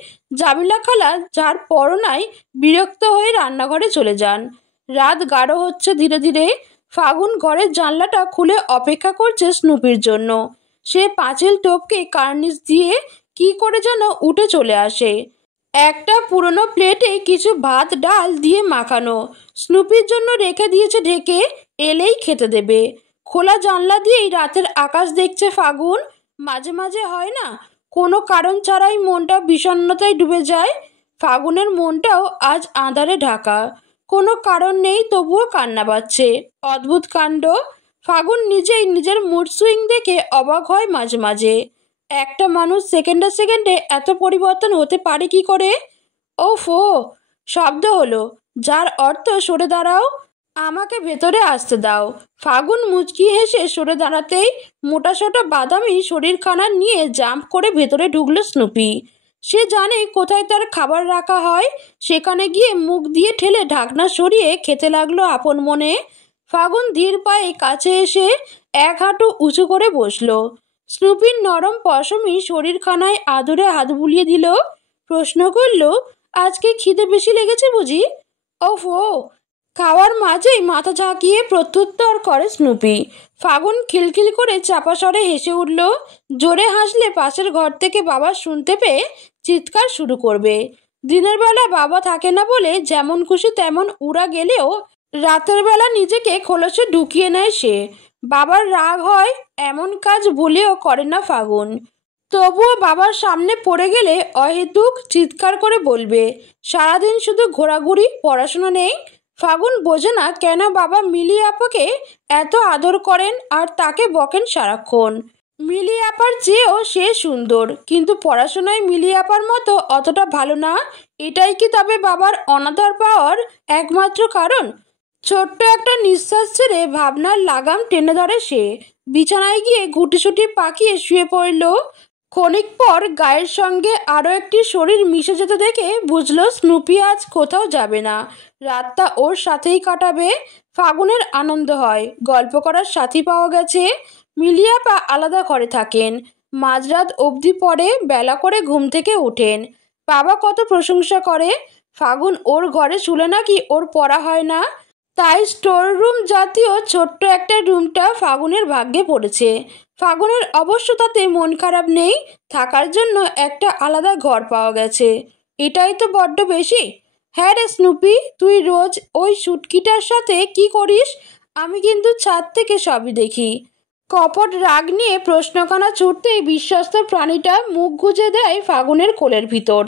জামিলা খালা যার পরনায় বিরক্ত হয়ে রান্নাঘরে চলে যান। রাত গাঢ় হচ্ছে ধীরে ধীরে। ফাগুন ঘরের জানলাটা খুলে অপেক্ষা করছে স্নুপির জন্য। সে পাঁচিল টপকে কার্নিশ দিয়ে কি করে যেন উঠে চলে আসে। একটা পুরনো প্লেটে কিছু ভাত ডাল দিয়ে মাখানো, স্নুপির জন্য রেখে দিয়েছে ঢেকে, এলেই খেতে দেবে। খোলা জানলা দিয়েই রাতের আকাশ দেখছে ফাগুন। মাঝে মাঝে হয় না, কোনো কারণ ছাড়াই মনটা বিষণ্ণতায় ডুবে যায়। ফাগুনের মনটাও আজ আঁধারে ঢাকা। কোনো কারণ নেই, তবুও কান্না পাচ্ছে। অদ্ভুত কাণ্ড। ফাগুন নিজেই নিজের মুড সুইং দেখে অবাক হয় মাঝে মাঝে। একটা মানুষ সেকেন্ডে সেকেন্ডে এত পরিবর্তন হতে পারে কি করে? ওফো, শব্দ হলো, যার অর্থ সরে দাঁড়াও, আমাকে ভেতরে আসতে দাও। ফাগুন মুচকি হেসে সরে দাঁড়াতেই মোটাসোটা বাদামি শরীরখানা নিয়ে জাম্প করে ভেতরে ঢুকলো স্নুপি। সে জানে কোথায় তার খাবার রাখা হয়। সেখানে গিয়ে মুখ দিয়ে ঠেলে ঢাকনা সরিয়ে খেতে লাগলো আপন মনে। ফাগুন ধীর পায়ে কাছে এসে 1 হাঁটু উঁচু করে বসলো। স্নুপির নরম পশমি শরীরখানায় আদরে হাত বুলিয়ে দিল। প্রশ্ন করল, আজকে খিদে বেশি লেগেছে বুঝি? ওফো। খাওয়ার মাঝেই মাথা ঝাঁকিয়ে প্রত্যুত্তর করে স্নুপি। ফাগুন খিলখিল করে চাপা স্বরে হেসে উঠল। জোরে হাসলে পাশের ঘর থেকে বাবা শুনতে পেয়ে চিৎকার শুরু করবে। দিনের বেলা বাবা থাকে না বলে যেমন খুশি তেমন উড়া গেলেও রাতের বেলা নিজেকে খোলসে ঢুকিয়ে নেয় সে। বাবার রাগ হয় এমন কাজ বলেও করে না ফাগুন। তবুও বাবার সামনে পড়ে গেলে অহেতুক চিৎকার করে বলবে, সারাদিন শুধু ঘোরাঘুরি, পড়াশোনা নেই। ফাগুন বোঝে না কেন বাবা মিলি আপাকে এত আদর করেন আর তাকে বকেন সারাক্ষণ। মিলি আপার চেয়েও সে সুন্দর, কিন্তু পড়াশোনায় মিলি আপার মতো অতটা ভালো না। এটাই কি তবে বাবার অনাদর পাওয়ার একমাত্র কারণ? ছোট্ট একটা নিঃশ্বাস ছেড়ে ভাবনার লাগাম টেনে ধরে সে। বিছানায় গিয়ে গুটিসুটি পাকিয়ে শুয়ে পড়ল। ক্ষণিক পর গায়ের সঙ্গে আরও একটি শরীর মিশে যেতে দেখে বুঝলো স্নুপি আজ কোথাও যাবে না, রাতটা ওর সাথেই কাটাবে। ফাগুনের আনন্দ হয়, গল্প করার সাথী পাওয়া গেছে। মিলিয়াপা আলাদা ঘরে থাকেন, মাঝরাত অবধি পড়ে, বেলা করে ঘুম থেকে ওঠেন। বাবা কত প্রশংসা করে। ফাগুন ওর ঘরে শুলে নাকি ওর পড়া হয় না, তাই স্টোর রুম জাতীয় ছোট্ট একটা রুমটা ফাগুনের ভাগ্যে পড়েছে। ফাগুনের অবশ্য তাতে মন খারাপ নেই, থাকার জন্য একটা আলাদা ঘর পাওয়া গেছে, এটাই তো বড্ড বেশি। হ্যাঁ রে স্নুপি, তুই রোজ ওই শুটকিটার সাথে কি করিস? আমি কিন্তু ছাদ থেকে সবই দেখি। কপট রাগ নিয়ে প্রশ্নখানা ছুটতেই বিশ্বস্ত প্রাণীটা মুখ গুজে দেয় ফাগুনের কোলের ভিতর,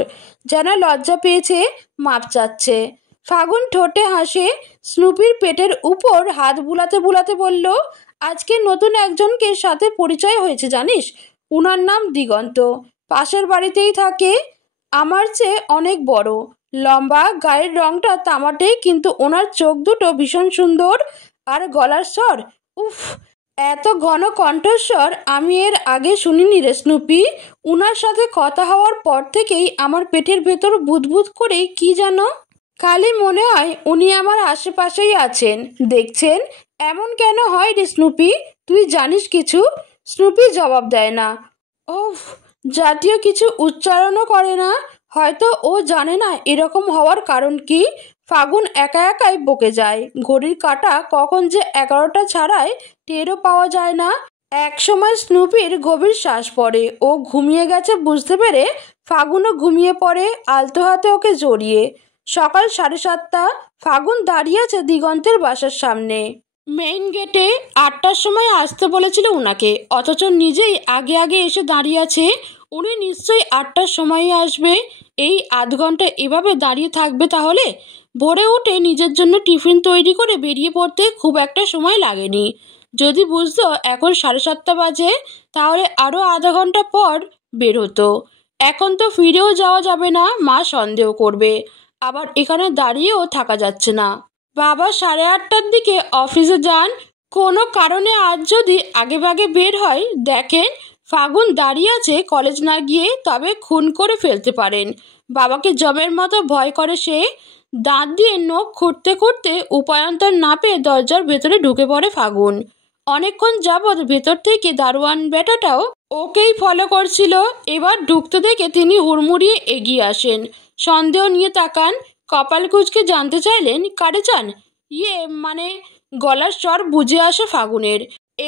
যেন লজ্জা পেয়েছে, মাপ চাচ্ছে। ফাগুন ঠোঁটে হাসে, স্নুপির পেটের উপর হাত বুলাতে বুলাতে বলল, আজকে নতুন একজনকে সাথে পরিচয় হয়েছে জানিস? উনার নাম দিগন্ত, পাশের বাড়িতেই থাকে, আমার চেয়ে অনেক বড়, লম্বা, গায়ের রংটা তামাটে, কিন্তু ওনার চোখ দুটো ভীষণ সুন্দর, আর গলার স্বর, উফ, এত ঘন কণ্ঠস্বর আমি এর আগে শুনিনি রে স্নুপি। উনার সাথে কথা হওয়ার পর থেকেই আমার পেটের ভেতর বুদবুদ করে কি যেন, খালি মনে হয় উনি আমার আশেপাশেই আছেন, দেখছেন। এমন কেন হয় রে স্নুপি? তুই জানিস কিছু? স্নুপি জবাব দেয় না। ওফ, জাতীয় কিছু উচ্চারণও করে না। হয়তো ও জানে না এরকম হওয়ার কারণ কি। ফাগুন একা একাই বকে যায়। ঘড়ির কাঁটা কখন যে 11টা ছাড়ায় টেরও পাওয়া যায় না। এক সময় স্নুপির গভীর শ্বাস পড়ে। ও ঘুমিয়ে গেছে বুঝতে পেরে ফাগুনও ঘুমিয়ে পড়ে, আলতো হাতে ওকে জড়িয়ে। সকাল 7:30। ফাগুন দাঁড়িয়ে আছে দিগন্তের বাসার সামনে। মেইন গেটে 8টার সময় আসতে বলেছিল উনাকে, অথচ নিজেই আগে আগে এসে দাঁড়িয়ে আছে। উনি নিশ্চয়ই 8টার সময়ই আসবে। এই আধ ঘন্টা এভাবে দাঁড়িয়ে থাকবে তাহলে? ভোরে উঠে নিজের জন্য টিফিন তৈরি করে বেরিয়ে পড়তে খুব একটা সময় লাগেনি। যদি বুঝতো এখন 7:30 বাজে, তাহলে আরও আধা ঘন্টা পর বের হতো। এখন তো ফিরেও যাওয়া যাবে না, মা সন্দেহ করবে। আবার এখানে দাঁড়িয়েও থাকা যাচ্ছে না। বাবা 8:30টার দিকে অফিসে যান। কোনো কারণে আজ যদি আগেভাগে বের হয়, দেখেন ফাগুন দাঁড়িয়ে আছে, কলেজ না গিয়ে, তবে খুন করে ফেলতে পারেন। বাবাকে জমের মতো ভয় করে সে। দাঁত দিয়ে নখ খুঁড়তে খুঁড়তে উপায়ন্তর না পেয়ে দরজার ভেতরে ঢুকে পড়ে ফাগুন। অনেকক্ষণ যাবৎ ভেতর থেকে দারোয়ান বেটাটাও ওকেই ফলো করছিল। এবার ঢুকতে দেখে তিনি হুড়মুড়িয়ে এগিয়ে আসেন, সন্দেহ নিয়ে তাকান, কপাল কুঁচকে জানতে চাইলেন, কারে চান? মানে, গলার স্বর বুঝে আসে ফাগুনের।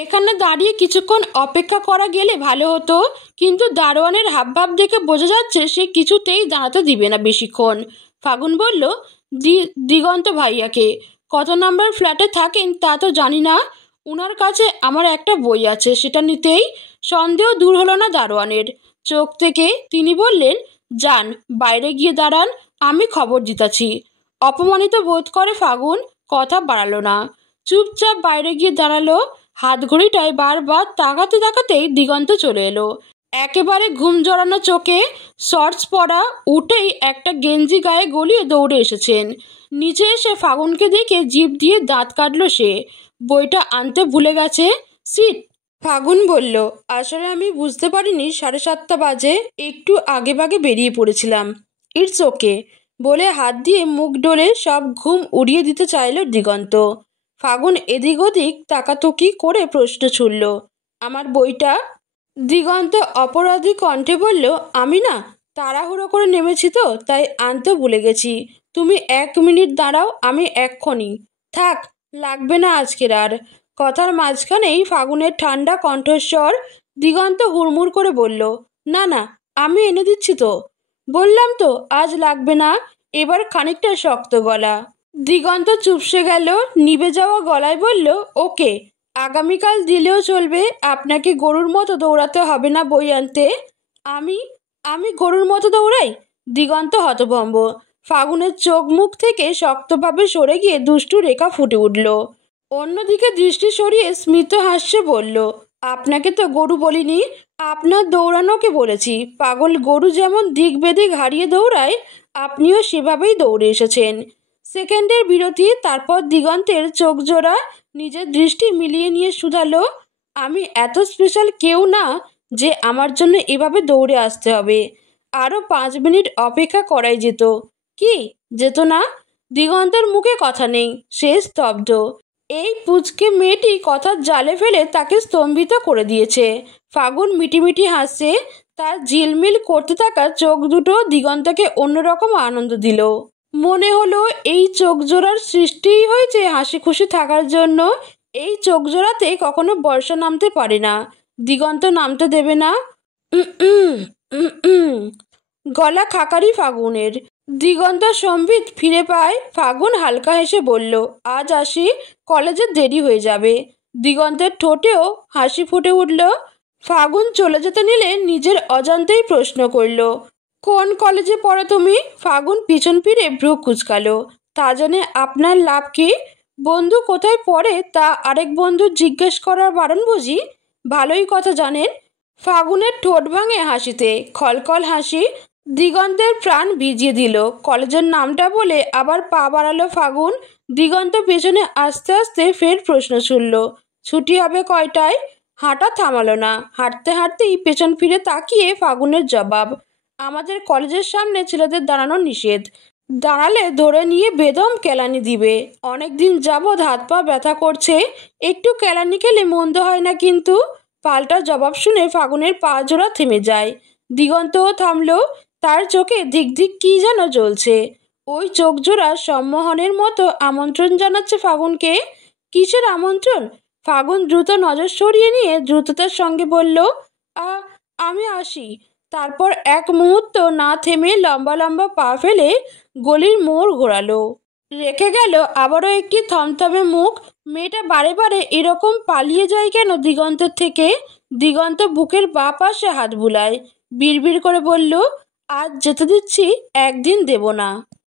এখানে দাঁড়িয়ে কিছুক্ষণ অপেক্ষা করা গেলে ভালো হতো, কিন্তু দারোয়ানের হাবভাব দেখে বোঝা যাচ্ছে সে কিছুতেই দাঁড়াতে দিবে না বেশিক্ষণ। ফাগুন বলল, দিগন্ত ভাইয়াকে। কত নম্বর ফ্ল্যাটে থাকেন তা তো জানি না। উনার কাছে আমার একটা বই আছে, সেটা নিতেই। সন্দেহ দূর হলো না দারোয়ানের চোখ থেকে। তিনি বললেন, যান, বাইরে গিয়ে দাঁড়ান, আমি খবর দিতাছি। অপমানিত বোধ করে ফাগুন, কথা বাড়ালো না, চুপচাপ বাইরে গিয়ে দাঁড়ালো। হাত ঘড়িটায় বারবার তাকাতে তাকাতেই দিগন্ত চলে এলো, একেবারে ঘুম জড়ানো চোখে, শর্টস পরা, উঠেই একটা গেঞ্জি গায়ে গলিয়ে দৌড়ে এসেছেন। নিচে এসে ফাগুনকে দেখে জিভ দিয়ে দাঁত কাটলো সে। বইটা আনতে ভুলে গেছে। সিট। ফাগুন বলল, আসলে আমি বুঝতে পারিনি 7:30 বাজে, একটু আগে ভাগে বেরিয়ে পড়েছিলাম। ইটস ওকে বলে হাত দিয়ে মুখ ডলে সব ঘুম উড়িয়ে দিতে চাইল দিগন্ত। ফাগুন এদিক ওদিক তাকাতকি করে প্রশ্ন ছুড়ল, আমার বইটা? দিগন্ত অপরাধী কণ্ঠে বলল, আমি না, তাড়াহুড়ো করে নেমেছি তো, তাই আনতে ভুলে গেছি। তুমি 1 মিনিট দাঁড়াও, আমি এক্ষুনি। থাক, লাগবে না আজকের আর। কথার মাঝখানেই ফাগুনের ঠান্ডা কণ্ঠস্বর। দিগন্ত হুড়মুড় করে বলল, না না, আমি এনে দিচ্ছি তো। বললাম তো আজ লাগবে না। এবার খানিকটা শক্ত গলা। দিগন্ত চুপসে গেল, নিভে যাওয়া গলায় বলল, ওকে, আগামীকাল দিলেও চলবে। আপনাকে গরুর মতো দৌড়াতে হবে না বই আনতে। আমি আমি গরুর মতো দৌড়াই? দিগন্ত হতভম্ব। ফাগুনের চোখ মুখ থেকে শক্তভাবে সরে গিয়ে দুষ্টু রেখা ফুটে উঠল। অন্যদিকে দৃষ্টি সরিয়ে স্মিত হাস্যে বলল, আপনাকে তো গরু বলিনি, আপনার দৌড়ানোকে বলেছি। পাগল গরু যেমন দিক বেদিক হারিয়ে দৌড়ায়, আপনিও সেভাবেই দৌড়ে এসেছেন। সেকেন্ডের বিরতি, তারপর দিগন্তের চোখ জোড়া নিজের দৃষ্টি মিলিয়ে নিয়ে শুধালো, আমি এত স্পেশাল কেউ না যে আমার জন্য এভাবে দৌড়ে আসতে হবে। আরও 5 মিনিট অপেক্ষা করাই যেত। কি যেত না? দিগন্তের মুখে কথা নেই, সে স্তব্ধ। এই পুচকে মেয়েটি কথার জালে ফেলে তাকে স্তম্ভিত করে দিয়েছে। ফাগুন মিটিমিটি হাসছে, তার ঝিলমিল করতে থাকা চোখ দুটো দিগন্তকে অন্যরকম আনন্দ দিল। মনে হলো এই চোখ জোড়ার সৃষ্টিই হয়েছে হাসি খুশি থাকার জন্য। এই চোখ জোড়াতে কখনো বর্ষা নামতে পারে না, দিগন্ত নামতে দেবে না। গলা খাকারি ফাগুনের। দিগন্ত সম্বিত ফিরে পায়। ফাগুন হালকা হেসে বলল, আজ আসি, কলেজে দেরি হয়ে যাবে। দিগন্তের ঠোঁটেও হাসি ফুটে উঠল। ফাগুন চলে যেতে নিলে নিজের অজান্তেই প্রশ্ন করল, কোন কলেজে পড়ো তুমি? ফাগুন পিছন ফিরে ভ্রু কুঁচকালো। তা জেনে আপনার লাভ কি? বন্ধু কোথায় পড়ে তা আরেক বন্ধু জিজ্ঞেস করার বারণ বুঝি? ভালোই কথা জানেন। ফাগুনের ঠোঁট ভাঙে হাসিতে, খলখল হাসি দিগন্তের প্রাণ ভিজিয়ে দিল। কলেজের নামটা বলে আবার পা বাড়ালো ফাগুন। দিগন্ত পেছনে আস্তে আস্তে ফের প্রশ্ন ছুড়ল, ছুটি হবে কয়টায়? হাঁটা থামালো না। হাঁটতে হাঁটতেই পেছন ফিরে তাকিয়ে ফাগুনের জবাব, আমাদের কলেজের সামনে ছেলেদের দাঁড়ানো নিষেধ। দাঁড়ালে ধরে নিয়ে বেদম কেলানি দিবে। অনেকদিন যাবৎ হাত পা ব্যথা করছে, একটু কেলানি খেলে মন্দ হয় না কিন্তু। পাল্টা জবাব শুনে ফাগুনের পা জোড়া থেমে যায়। দিগন্তও থামল। তার চোখে দিক দিক কি যেন জ্বলছে। ওই চোখ জোড়া সম্মোহনের মতো আমন্ত্রণ জানাচ্ছে ফাগুনকে। কিসের আমন্ত্রণ? ফাগুন দ্রুত নজর সরিয়ে নিয়ে দ্রুততার সঙ্গে বলল, আমি আসি। তারপর এক মুহূর্ত না থেমে লম্বা লম্বা পা ফেলে গলির মোড় ঘোরালো। রেখে গেল আবারও একটি থমথমে মুখ। মেয়েটা বারে বারে এরকম পালিয়ে যায় কেন দিগন্তের থেকে? দিগন্ত বুকের বাঁ পাশে হাত বুলায়, বিড়বিড় করে বলল, আজ যেতে দিচ্ছি, একদিন দেব না।